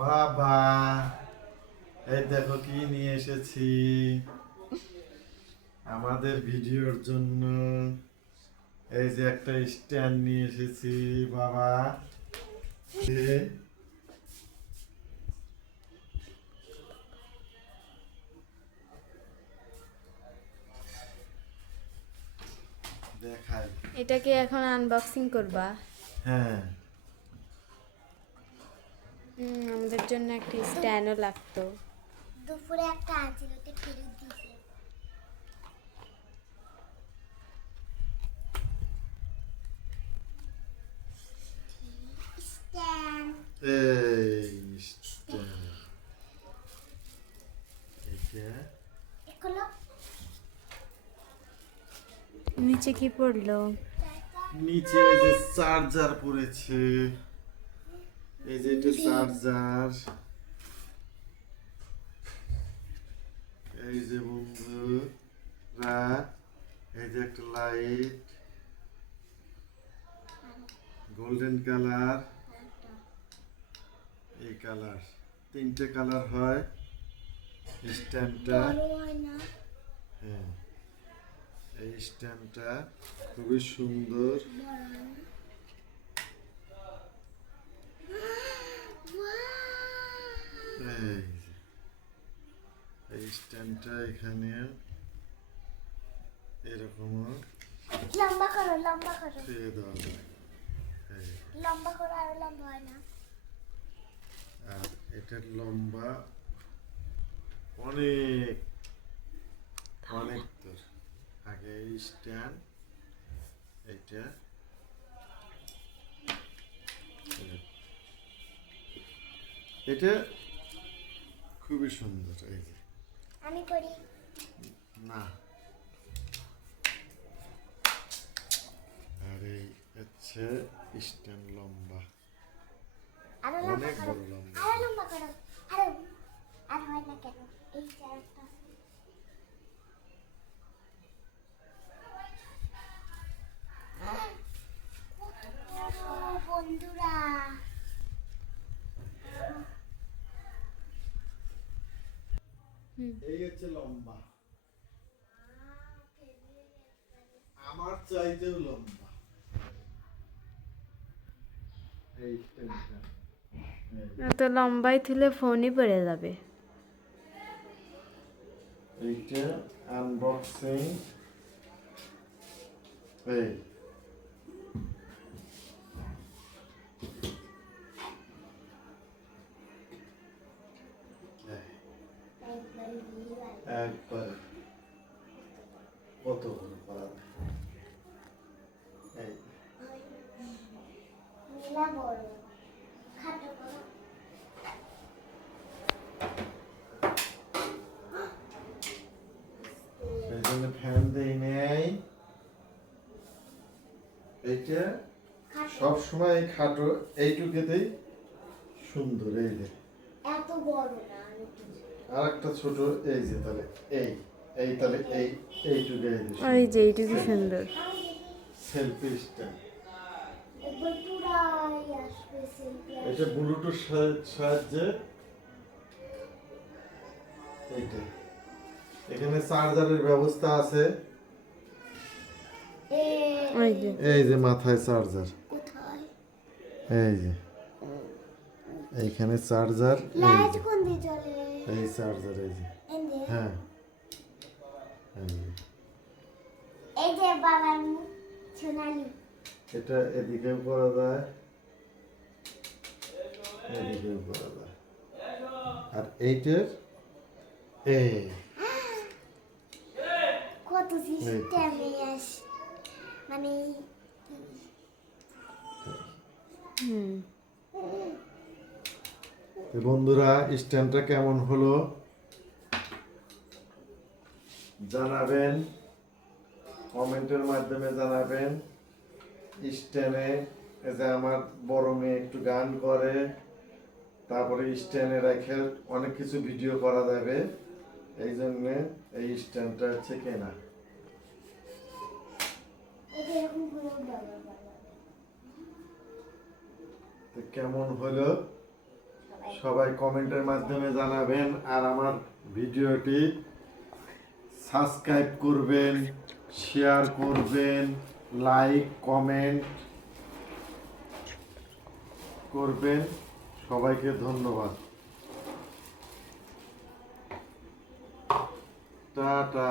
বাবা, এই দেখো কি নিয়ে এসেছি আমাদের ভিডিওর জন্য। এই যে একটা স্ট্যান্ড নিয়ে এসেছি বাবা। দেখাই। এটাকে এখন আনবক্সিং করবা? হ্যাঁ, আমাদের জন্য একটা স্ট্যান্ডও লাগতো। দুপুরে একটা আনছিল, ওটা ফেরত দিয়েছে। স্ট্যান্ড এই স্ট্যান্ড। এটা এগুলো নিচে কি পড়লো? নিচে এই যে চার্জার পড়েছে। এই যে এটা চার্জার। এই যে বন্ধুরা, এই যে একটা লাইট গোল্ডেন কালার, এই কালার, তিনটে কালার হয় স্ট্যান্ডটা। বড় হয় না। হ্যাঁ, এই স্ট্যান্ডটা খুবই সুন্দর। বড় হয় না। Wow! এই যে, এই স্ট্যান্ডটা এখানে এরকম লম্বা করো, লম্বা করো, ছেড়ে দেওয়া যায়। এই, লম্বা করো, আরো লম্বা হয় না। আর এটার লম্বা অনেক অনেক দূর। আগে এই স্ট্যান্ড, এটা এটা খুবই সুন্দর। এই যে আমি করি। না, আর এই হচ্ছে স্ট্যান্ড লম্বা, আরো লম্বা অনেক করো, বড় লম্বা। আরো লম্বা করো, আরো। আর হয় না কেন? এই চারটা। কত বড় বন্ধুরা! এই হচ্ছে লম্বা, আমার চাইতেও লম্বা এই স্ট্যান্ডটা। এত লম্বাই থুলে ফোনই পড়ে যাবে। এইটা আনবক্সিং। এই একবার কত বড় করা যায়। এই নীলা বড়, খাটো করো। এই জন্য ফ্যান দেই নেই। এইটা সব সময় এই খাটো এইটুকুতেই সুন্দর। এই যে এত বড় না, আমি আর একটা ছোট, এই যে তাহলে এই এই তাহলে এইটুকু এই যে ওই যে এইটুকু সুন্দর। Selfie stand. একবার পুরাই আসবে সেলফি। এটা ব্লুটুথ সাহায্যে এইটা, এখানে চার্জারের ব্যবস্থা আছে। ওই যে এই যে মাথায় চার্জার, কোথায়? এই যে এইখানে চার্জার, লাইট কোন দিয়ে জ্বলে? এই চার্জার, এই যে এই যে, হ্যাঁ, এই যে। এই যে বাবার মুখ, সোনালি। এটা এদিকেও করা যায়, এদিকেও করা যায়। আর এইটার এই কত সিস্টেমে মানে তো বন্ধুরা, স্ট্যান্ডটা কেমন হলো জানাবেন, কমেন্টের মাধ্যমে জানাবেন। স্ট্যান্ডে এই যে আমার বড় মেয়ে একটু গান করে, তারপরে স্ট্যান্ডে রেখে অনেক কিছু ভিডিও করা যাবে, এই জন্যে এই স্ট্যান্ডটা হচ্ছে কেনা। এটা এরকম করে বাবা। তো কেমন হলো সবাই সবাই কমেন্টের মাধ্যমে জানাবেন আর আমার ভিডিওটি সাবস্ক্রাইব করবেন, শেয়ার করবেন, লাইক কমেন্ট করবেন। সবাইকে ধন্যবাদ। টাটা।